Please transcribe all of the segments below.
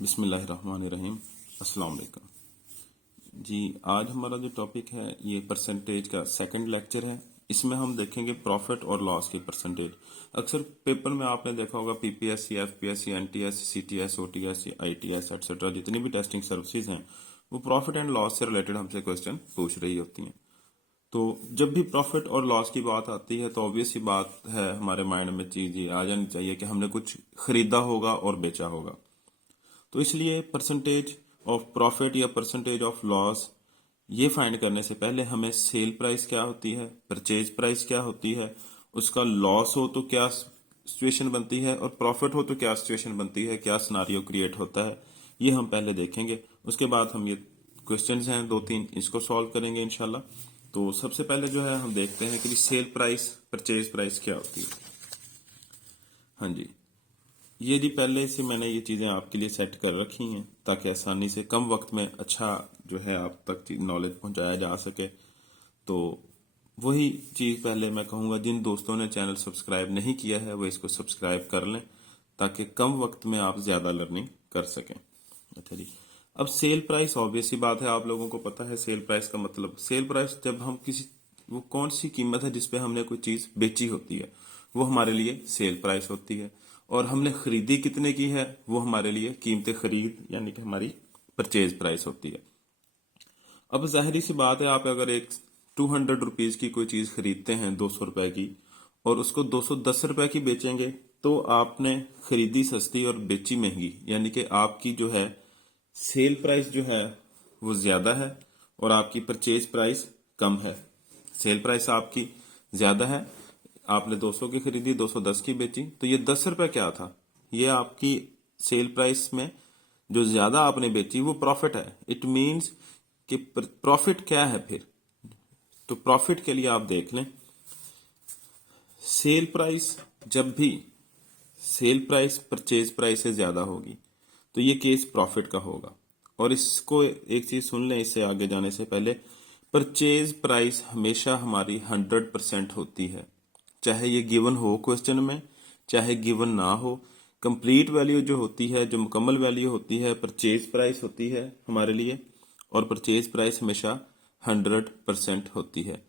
बिस्मिल्लाहिर्रहमानिर्रहीम। अस्सलाम वालेकुम जी। आज हमारा जो टॉपिक है ये परसेंटेज का सेकंड लेक्चर है। इसमें हम देखेंगे प्रॉफिट और लॉस की परसेंटेज। अक्सर पेपर में आपने देखा होगा PPSC, FPSC, NTS, CTS, OTS, ITS etcetera जितनी भी टेस्टिंग सर्विसेज हैं वो प्रॉफिट एंड लॉस से रिलेटेड हमसे क्वेश्चन पूछ रही होती हैं। तो जब भी प्रॉफिट और लॉस की बात आती है तो ऑब्वियस ही बात है हमारे माइंड में चीज ये आ जानी चाहिए कि हमने कुछ खरीदा होगा और बेचा होगा। तो इसलिए परसेंटेज ऑफ प्रॉफिट या परसेंटेज ऑफ लॉस ये फाइंड करने से पहले हमें सेल प्राइस क्या होती है, परचेज प्राइस क्या होती है, उसका लॉस हो तो क्या सिचुएशन बनती है और प्रॉफिट हो तो क्या सिचुएशन बनती है, क्या सिनारियो क्रिएट होता है, ये हम पहले देखेंगे। उसके बाद हम ये क्वेश्चंस हैं दो तीन, इसको सॉल्व करेंगे इंशाल्लाह। तो सबसे पहले जो है हम देखते हैं कि सेल प्राइस परचेज प्राइस क्या होती है। हाँ जी, ये जी पहले से मैंने ये चीज़ें आपके लिए सेट कर रखी हैं ताकि आसानी से कम वक्त में अच्छा जो है आप तक नॉलेज पहुंचाया जा सके। तो वही चीज़ पहले मैं कहूँगा, जिन दोस्तों ने चैनल सब्सक्राइब नहीं किया है वो इसको सब्सक्राइब कर लें ताकि कम वक्त में आप ज़्यादा लर्निंग कर सकें। अच्छा जी, अब सेल प्राइस ऑब्वियस ही बात है, आप लोगों को पता है सेल प्राइस का मतलब। सेल प्राइस जब हम किसी, वो कौन सी कीमत है जिसपे हमने कोई चीज़ बेची होती है वो हमारे लिए सेल प्राइस होती है, और हमने खरीदी कितने की है वो हमारे लिए कीमत खरीद यानी कि हमारी परचेज प्राइस होती है। अब जाहिर सी बात है, आप अगर एक 200 रुपीज की कोई चीज खरीदते हैं 200 रुपए की और उसको 210 रुपए की बेचेंगे तो आपने खरीदी सस्ती और बेची महंगी, यानी कि आपकी जो है सेल प्राइस जो है वो ज्यादा है और आपकी परचेज प्राइस कम है। सेल प्राइस आपकी ज्यादा है, आपने 200 की खरीदी 210 की बेची, तो ये 10 रुपए क्या था, ये आपकी सेल प्राइस में जो ज्यादा आपने बेची वो प्रॉफिट है। इट मींस कि प्रॉफिट क्या है फिर। तो प्रॉफिट के लिए आप देख लें, सेल प्राइस जब भी सेल प्राइस परचेज प्राइस से ज्यादा होगी तो ये केस प्रॉफिट का होगा। और इसको एक चीज सुन लें इससे आगे जाने से पहले, परचेज प्राइस हमेशा हमारी 100% होती है, चाहे ये गिवन हो क्वेश्चन में चाहे गिवन ना हो। कंप्लीट वैल्यू जो होती है, जो मुकम्मल वैल्यू होती है, परचेज प्राइस होती है हमारे लिए, और परचेज प्राइस हमेशा 100% होती है।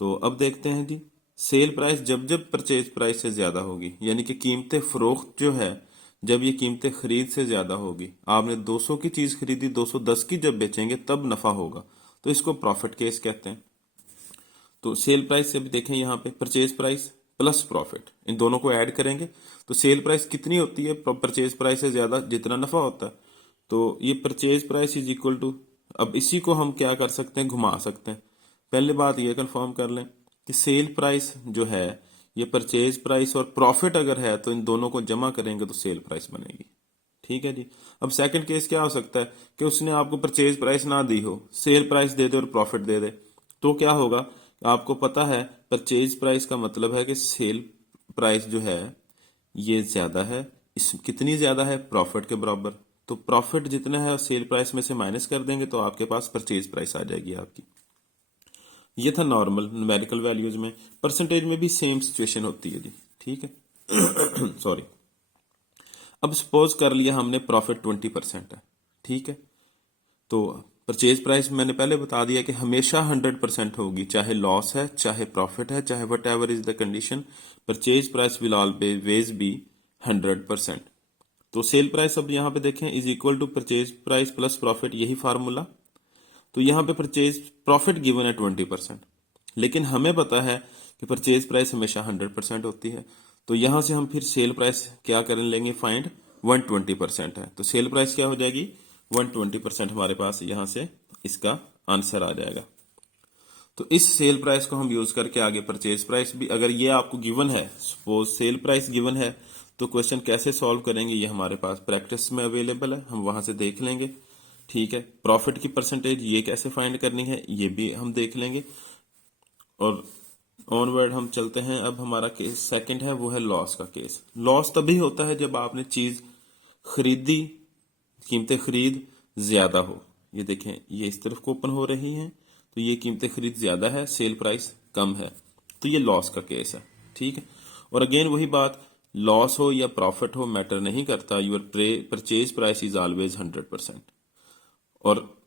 तो अब देखते हैं जी, सेल प्राइस जब जब परचेज प्राइस से ज्यादा होगी, यानी कि कीमत फरोख्त जो है जब ये कीमत खरीद से ज्यादा होगी, आपने 200 की चीज खरीदी 210 की जब बेचेंगे तब नफा होगा, तो इसको प्रॉफिट केस कहते हैं। तो सेल प्राइस से भी देखें, यहाँ पे परचेज प्राइस प्लस प्रॉफिट, इन दोनों को ऐड करेंगे तो सेल प्राइस कितनी होती है परचेज प्राइस से ज्यादा, जितना नफा होता है। तो ये purchase price is equal to, अब इसी को हम क्या कर सकते हैं, घुमा सकते हैं। पहले बात ये कंफर्म कर लें कि सेल प्राइस जो है ये परचेज प्राइस और प्रॉफिट अगर है तो इन दोनों को जमा करेंगे तो सेल प्राइस बनेगी। ठीक है जी। अब सेकंड केस क्या हो सकता है कि उसने आपको परचेज प्राइस ना दी हो, सेल प्राइस दे दे और प्रॉफिट दे दे, तो क्या होगा, आपको पता है परचेज प्राइस का मतलब है कि सेल प्राइस जो है ये ज्यादा है, इस कितनी ज्यादा है, प्रॉफिट के बराबर। तो प्रॉफिट जितना है सेल प्राइस में से माइनस कर देंगे तो आपके पास परचेज प्राइस आ जाएगी आपकी। ये था नॉर्मल न्यूमेरिकल वैल्यूज में। परसेंटेज में भी सेम सिचुएशन होती है जी, ठीक है। सॉरी। अब सपोज कर लिया हमने प्रॉफिट 20% है, ठीक है। तो परचेज प्राइस मैंने पहले बता दिया कि हमेशा 100% होगी, चाहे लॉस है चाहे प्रॉफिट है, चाहे whatever is the condition, purchase price will always be 100%। तो सेल प्राइस अब यहाँ पे देखें is equal to purchase price plus profit, यही फार्मूला। तो यहाँ पे परचेज प्रॉफिट गिवन है 20%, लेकिन हमें पता है कि परचेज प्राइस हमेशा 100% होती है। तो यहां से हम फिर सेल प्राइस क्या कर लेंगे, फाइंड 120% है, तो सेल प्राइस क्या हो जाएगी 120%, हमारे पास यहां से इसका आंसर आ जाएगा। तो इस सेल प्राइस को हम यूज करके आगे परचेज प्राइस भी, अगर ये आपको गिवन है, सपोज सेल प्राइस गिवन है, तो क्वेश्चन कैसे सॉल्व करेंगे ये हमारे पास प्रैक्टिस में अवेलेबल है, हम वहां से देख लेंगे। ठीक है, प्रॉफिट की परसेंटेज ये कैसे फाइंड करनी है ये भी हम देख लेंगे। और ऑनवर्ड हम चलते हैं। अब हमारा केस सेकंड है, वो है लॉस का केस। लॉस तभी होता है जब आपने चीज खरीदी, कीमतें खरीद ज्यादा हो। ये देखें, ये इस तरफ को ओपन हो रही हैं, तो ये कीमतें खरीद ज्यादा है, सेल प्राइस कम है, तो ये लॉस का केस है। ठीक है, और अगेन वही बात, लॉस हो या प्रॉफिट हो मैटर नहीं करता, your purchase price is always 100%। और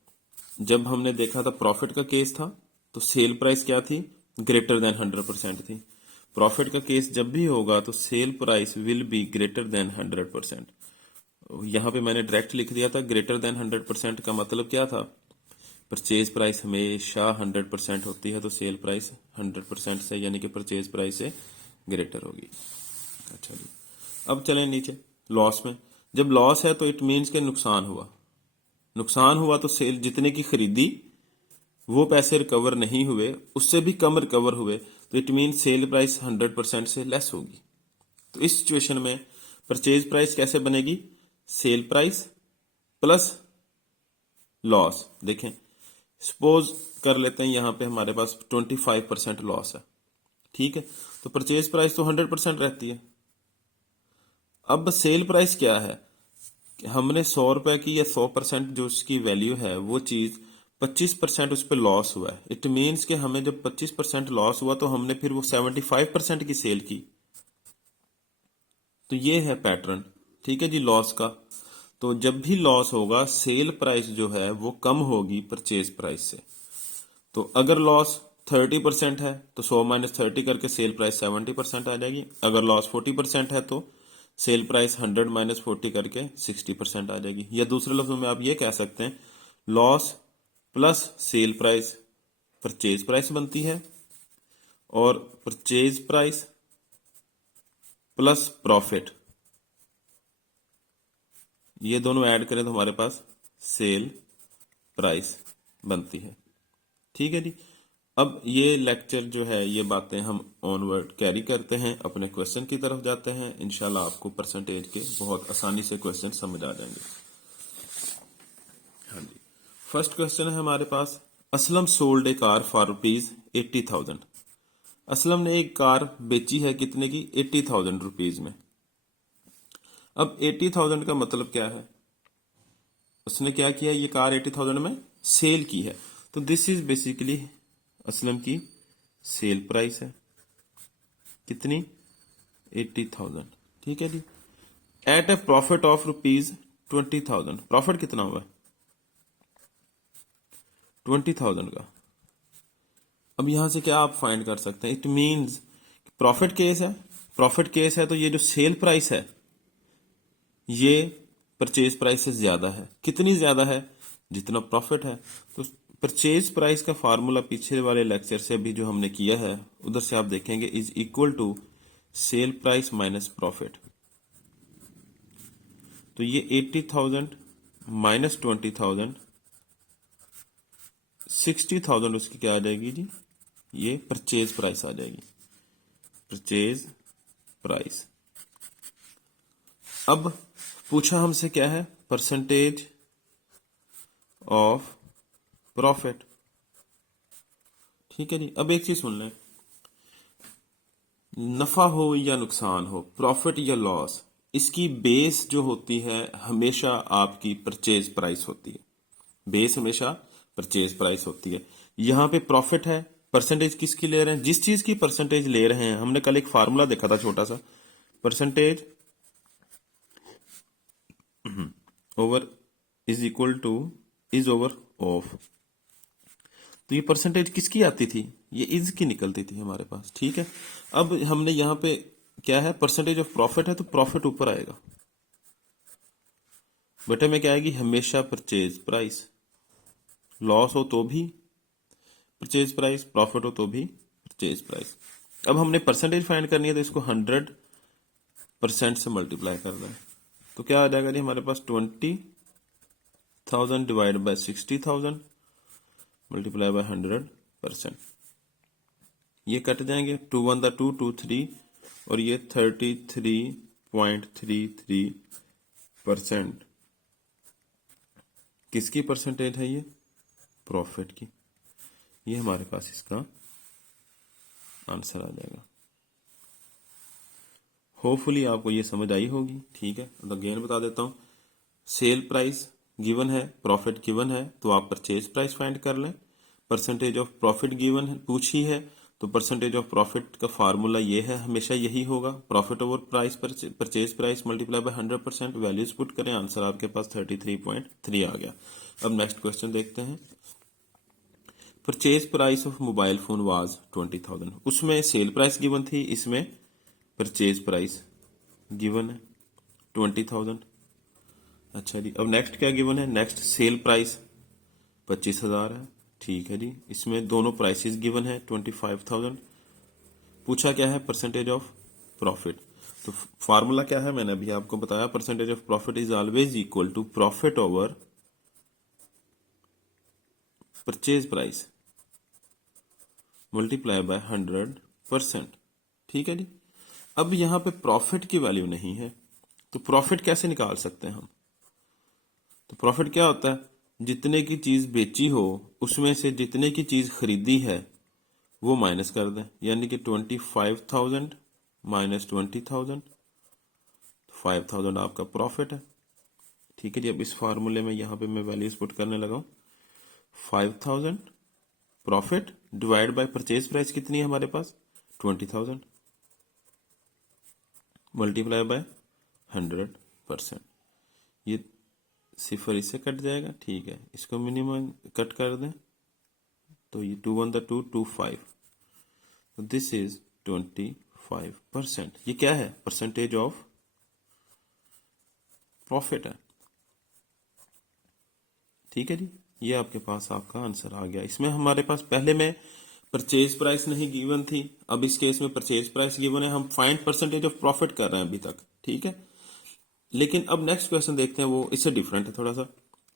जब हमने देखा था प्रॉफिट का केस था तो सेल प्राइस क्या थी, ग्रेटर देन 100% थी। प्रॉफिट का केस जब भी होगा तो sale price will be greater than 100%। यहाँ पे मैंने डायरेक्ट लिख दिया था ग्रेटर देन 100% का मतलब क्या था, परचेज प्राइस हमेशा 100% होती है तो सेल प्राइस 100% से यानी कि परचेज प्राइस से ग्रेटर होगी। अच्छा जी, अब चलें नीचे लॉस में। जब लॉस है तो इट मीन्स के नुकसान हुआ। नुकसान हुआ तो सेल जितने की खरीदी वो पैसे रिकवर नहीं हुए, उससे भी कम रिकवर हुए, तो इट मीन सेल प्राइस 100% से लेस होगी। तो इस सिचुएशन में परचेज प्राइस कैसे बनेगी, सेल प्राइस प्लस लॉस। देखें सपोज कर लेते हैं यहां पे हमारे पास 25% लॉस है, ठीक है, तो परचेज प्राइस तो 100% रहती है। अब सेल प्राइस क्या है, हमने 100 रुपए की या 100% जो उसकी वैल्यू है वो चीज 25% उस पर लॉस हुआ है। इट मीन्स कि हमें जब 25% लॉस हुआ तो हमने फिर वो 75% की सेल की। तो ये है पैटर्न, ठीक है जी, लॉस का। तो जब भी लॉस होगा सेल प्राइस जो है वो कम होगी परचेज प्राइस से। तो अगर लॉस 30% है तो 100 माइनस 30 करके सेल प्राइस 70% आ जाएगी। अगर लॉस 40% है तो सेल प्राइस 100 माइनस 40 करके 60% आ जाएगी। या दूसरे लफ्जों में आप ये कह सकते हैं loss plus sale price purchase price बनती है, और परचेज प्राइस प्लस प्रॉफिट ये दोनों ऐड करें तो हमारे पास सेल प्राइस बनती है। ठीक है जी। अब ये लेक्चर जो है ये बातें हम ऑनवर्ड कैरी करते हैं, अपने क्वेश्चन की तरफ जाते हैं। इंशाल्लाह आपको परसेंटेज के बहुत आसानी से क्वेश्चन समझ आ जाएंगे। हाँ जी, फर्स्ट क्वेश्चन है हमारे पास, Aslam sold a car for ₹80,000। Aslam ने एक कार बेची है कितने की, ₹80,000 में। अब 80,000 का मतलब क्या है, उसने क्या किया, ये कार 80,000 में सेल की है, तो दिस इज बेसिकली असलम की सेल प्राइस है कितनी, 80,000। ठीक है जी। At a profit of ₹20,000, profit कितना हुआ, 20,000 का। अब यहां से क्या आप फाइंड कर सकते हैं, इट मींस प्रॉफिट केस है, प्रॉफिट केस है तो ये जो सेल प्राइस है ये परचेज प्राइस से ज्यादा है। कितनी ज्यादा है, जितना प्रॉफिट है। तो परचेज प्राइस का फार्मूला पिछले वाले लेक्चर से अभी जो हमने किया है उधर से आप देखेंगे is equal to sale price minus profit. तो ये 80,000 माइनस 20,000, 60,000 उसकी क्या आ जाएगी जी, ये परचेज प्राइस आ जाएगी, परचेज प्राइस। अब पूछा हमसे क्या है, परसेंटेज ऑफ प्रॉफिट। ठीक है जी। अब एक चीज सुन लें, नफा हो या नुकसान हो, प्रॉफिट या लॉस, इसकी बेस जो होती है हमेशा आपकी परचेज प्राइस होती है। बेस हमेशा परचेज प्राइस होती है। यहां पे प्रॉफिट है, परसेंटेज किसकी ले रहे हैं, जिस चीज की परसेंटेज ले रहे हैं। हमने कल एक फार्मूला देखा था छोटा सा, percentage over is equal two is over of. तो ये परसेंटेज किसकी आती थी, ये इज की निकलती थी हमारे पास। ठीक है। अब हमने यहां पे क्या है, परसेंटेज ऑफ प्रॉफिट है तो प्रॉफिट ऊपर आएगा, बटे में क्या आएगी, हमेशा परचेज प्राइस। लॉस हो तो भी परचेज प्राइस, प्रॉफिट हो तो भी परचेज प्राइस। अब हमने परसेंटेज फाइंड करनी है तो इसको 100% से मल्टीप्लाई करना है। तो क्या आ जाएगा जी हमारे पास, 20,000 डिवाइड बाय 60,000 मल्टीप्लाई बाय 100%। ये कट जाएंगे, 2 1 2 2 3, और ये 33.33% किसकी परसेंटेज है, ये प्रॉफिट की। ये हमारे पास इसका आंसर आ जाएगा। होपफुली आपको ये समझ आई होगी। ठीक है, तो अगेन बता देता हूं, सेल प्राइस गिवन है, प्रॉफिट गिवन है, तो आप परचेज प्राइस फाइंड कर लें। परसेंटेज ऑफ प्रॉफिट गिवन है, पूछी है, तो परसेंटेज ऑफ प्रॉफिट का फार्मूला ये है, हमेशा यही होगा, profit over price, purchase price multiply by 100%। Values put करें, आंसर आपके पास 33.3 आ गया। अब नेक्स्ट क्वेश्चन देखते हैं। Purchase price of mobile phone was 20,000। उसमें सेल प्राइस गिवन थी, इसमें परचेज प्राइस गिवन है 20,000। अच्छा जी, अब नेक्स्ट क्या गिवन है? नेक्स्ट सेल प्राइस 25,000 है। ठीक है जी, इसमें दोनों प्राइसेस गिवन है 25,000। पूछा क्या है? Percentage of profit. तो फार्मूला क्या है? मैंने अभी आपको बताया, percentage of profit is always equal to profit over purchase price multiply by 100%। ठीक है जी। अब यहां पे प्रॉफिट की वैल्यू नहीं है, तो प्रॉफिट कैसे निकाल सकते हैं हम? तो प्रॉफिट क्या होता है? जितने की चीज बेची हो उसमें से जितने की चीज खरीदी है वो माइनस कर दें, यानी कि 25,000 माइनस 20,000, 5,000 आपका प्रॉफिट है। ठीक है जी। अब इस फार्मूले में यहां पे मैं वैल्यूज पुट करने लगा हूं। 5,000 profit divide by purchase price कितनी है हमारे पास? 20,000 मल्टीप्लाई बाय 100%। ये सिफर इससे कट जाएगा। ठीक है, इसको मिनिमम कट कर दें तो ये 2 1 2 2 5, तो दिस इज 25%। ये क्या है? परसेंटेज ऑफ प्रॉफिट है। ठीक है जी, ये आपके पास आपका आंसर आ गया। इसमें हमारे पास पहले में परचेज प्राइस नहीं गिवन थी, अब इस केस में परचेज प्राइस गिवन है, हम फाइंड परसेंटेज ऑफ प्रॉफिट कर रहे हैं अभी तक। ठीक है, लेकिन अब नेक्स्ट क्वेश्चन देखते हैं, वो इससे डिफरेंट है थोड़ा सा।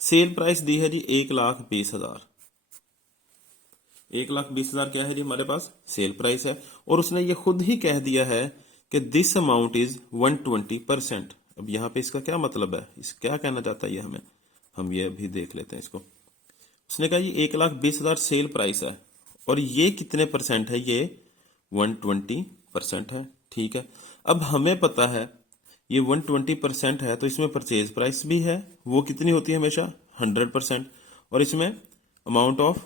सेल प्राइस दी है जी 1,20,000। 1,20,000 क्या है जी हमारे पास? सेल प्राइस है, और उसने ये खुद ही कह दिया है कि दिस अमाउंट इज 120%। अब यहाँ पे इसका क्या मतलब है, इस क्या कहना चाहता है ये हमें, हम ये अभी देख लेते हैं इसको। उसने कहा ये 1,20,000 सेल प्राइस है, और ये कितने परसेंट है? ये 120% है। ठीक है, अब हमें पता है ये 120% है, तो इसमें परचेज प्राइस भी है, वो कितनी होती है? हमेशा 100%। और इसमें अमाउंट ऑफ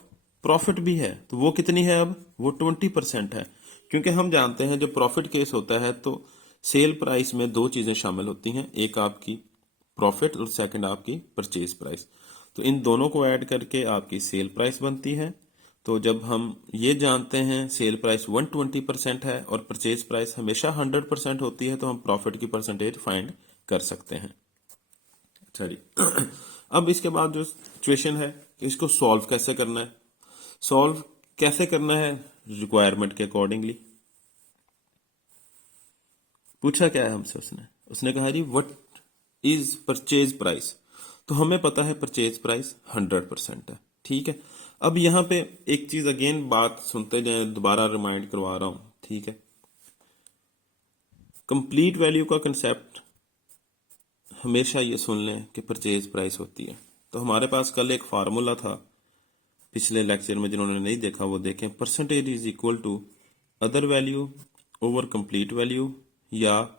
प्रॉफिट भी है, तो वो कितनी है? अब वो 20% है। क्योंकि हम जानते हैं जब प्रॉफिट केस होता है तो सेल प्राइस में दो चीजें शामिल होती हैं, एक आपकी प्रॉफिट और सेकंड आपकी परचेज प्राइस। तो इन दोनों को ऐड करके आपकी सेल प्राइस बनती है। तो जब हम ये जानते हैं सेल प्राइस 120% है और परचेज प्राइस हमेशा 100% होती है, तो हम प्रॉफिट की परसेंटेज फाइंड कर सकते हैं। अच्छा जी, अब इसके बाद जो सिचुएशन है, इसको सॉल्व कैसे करना है? सॉल्व कैसे करना है? रिक्वायरमेंट के अकॉर्डिंगली। पूछा क्या है हमसे? उसने कहा जी व्हाट इज परचेज प्राइस। तो हमें पता है परचेज प्राइस 100% है। ठीक है, अब यहां पे एक चीज अगेन बात सुनते जाए, दोबारा रिमाइंड करवा रहा हूं। ठीक है, कंप्लीट वैल्यू का कंसेप्ट हमेशा ये सुन लें कि परचेज प्राइस होती है। तो हमारे पास कल एक फार्मूला था, पिछले लेक्चर में जिन्होंने नहीं देखा वो देखें। Percentage is equal to other value over complete value, या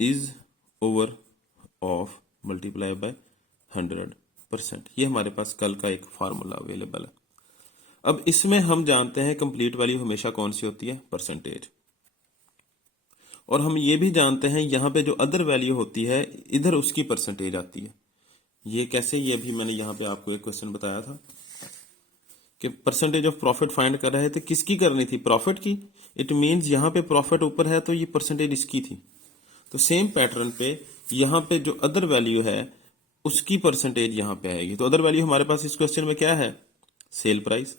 is over of multiply by 100%। ये हमारे पास कल का एक फार्मूला अवेलेबल है। अब इसमें हम जानते हैं कंप्लीट वैल्यू हमेशा कौन सी होती है? परसेंटेज। और हम ये भी जानते हैं यहां पे जो अदर वैल्यू होती है इधर उसकी परसेंटेज आती है। ये कैसे? ये भी मैंने यहां पे आपको एक क्वेश्चन बताया था कि परसेंटेज ऑफ प्रॉफिट फाइंड कर रहे थे, किसकी करनी थी? प्रॉफिट की। इट मींस यहां पे प्रॉफिट ऊपर है तो ये परसेंटेज इसकी थी। तो सेम पैटर्न पे यहां पे जो अदर वैल्यू है उसकी परसेंटेज यहां पे आएगी। तो अदर वैल्यू हमारे पास इस क्वेश्चन में क्या है? Sale price.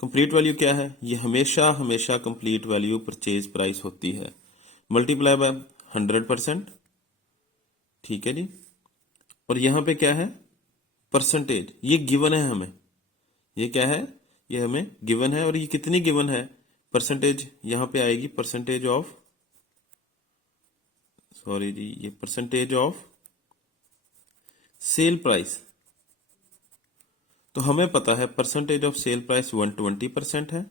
कंप्लीट वैल्यू क्या है? ये हमेशा हमेशा कंप्लीट वैल्यू परचेज प्राइस होती है, मल्टीप्लाई बाय 100%। ठीक है जी, और यहां पे क्या है? परसेंटेज। ये गिवन है हमें, ये क्या है? ये हमें गिवन है, और ये कितनी गिवन है? परसेंटेज यहां पे आएगी, परसेंटेज ऑफ, सॉरी जी, ये परसेंटेज ऑफ सेल प्राइस। तो हमें पता है परसेंटेज ऑफ सेल प्राइस 120% है।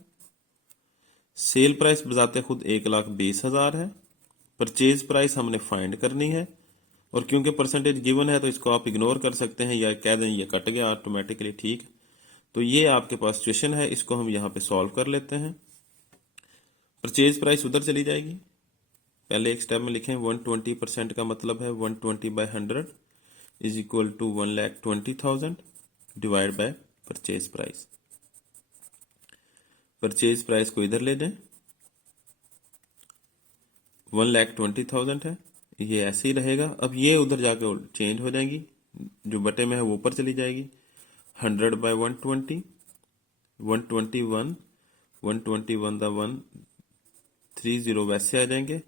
सेल प्राइस बजाते खुद 1,20,000 है। परचेज प्राइस हमने फाइंड करनी है, और क्योंकि परसेंटेज गिवन है तो इसको आप इग्नोर कर सकते हैं या कह दें ये कट गया ऑटोमेटिकली। ठीक, तो ये आपके पास सिचुएशन है, इसको हम यहाँ पे सॉल्व कर लेते हैं। परचेज प्राइस उधर चली जाएगी, पहले एक स्टेप में लिखें 120% का मतलब है 120/100 is equal to 1,20,000 divide by purchase price. Purchase price को इधर ले जाएं, 1,20,000 है, ये ऐसे ही रहेगा। अब ये उधर जाकर चेंज हो जाएंगी, जो बटे में है वो ऊपर चली जाएगी। 100/120, 121, 121 द 130 वैसे आ जाएंगे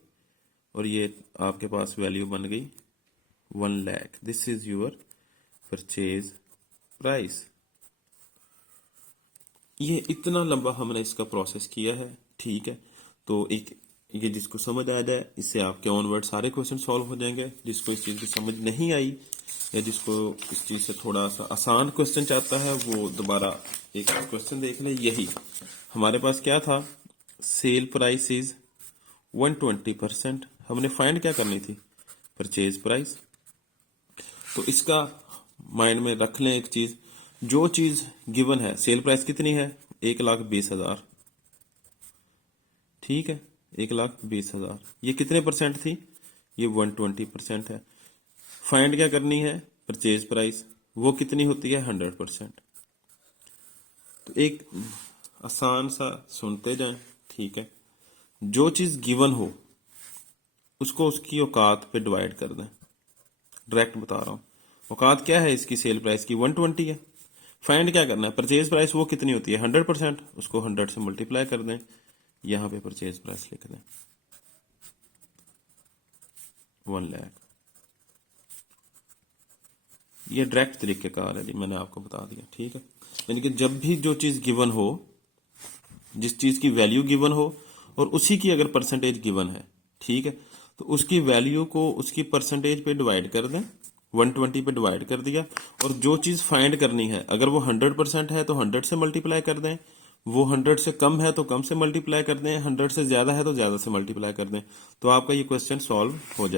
और ये आपके पास वैल्यू बन गई 1 lakh. This is your purchase price. ये इतना लंबा हमने इसका प्रोसेस किया है, ठीक है। तो एक ये जिसको समझ आ जाए, इससे आपके ऑनवर्ड सारे क्वेश्चन सॉल्व हो जाएंगे। जिसको इस चीज़ की समझ नहीं आई या जिसको इस चीज़ से थोड़ा सा आसान क्वेश्चन चाहता है, वो दोबारा एक क्वेश्चन देख ले। यही हमारे पास क्या था, सेल प्राइस इज 120%, हमने फाइंड क्या करनी थी, परचेज प्राइस। तो इसका माइंड में रख लें एक चीज, जो चीज गिवन है, सेल प्राइस कितनी है 1,20,000, ठीक है, 1,20,000। ये कितने परसेंट थी, ये 120% है। फाइंड क्या करनी है, परचेज प्राइस, वो कितनी होती है 100%। तो एक आसान सा सुनते जाएं, ठीक है। जो चीज गिवन हो उसको उसकी औकात पे डिवाइड कर दें। डायरेक्ट बता रहा हूं, औकात क्या है इसकी, सेल प्राइस की 120 है। फाइंड क्या करना है, परचेज प्राइस वो कितनी होती है 100%, उसको 100 से मल्टीप्लाई कर दें, यहां पे परचेज प्राइस लिख दें 1 लाख। ये डायरेक्ट तरीकेकार है जी, मैंने आपको बता दिया, ठीक है। यानी कि जब भी जो चीज गिवन हो, जिस चीज की वैल्यू गिवन हो और उसी की अगर परसेंटेज गिवन है, ठीक है, तो उसकी वैल्यू को उसकी परसेंटेज पे डिवाइड कर दें, 120 पे डिवाइड कर दिया। और जो चीज फाइंड करनी है, अगर वो 100% है तो 100 से मल्टीप्लाई कर दें, वो 100 से कम है तो कम से मल्टीप्लाई कर दें, 100 से ज्यादा है तो ज्यादा से मल्टीप्लाई कर दें। तो आपका ये क्वेश्चन सॉल्व हो जाए।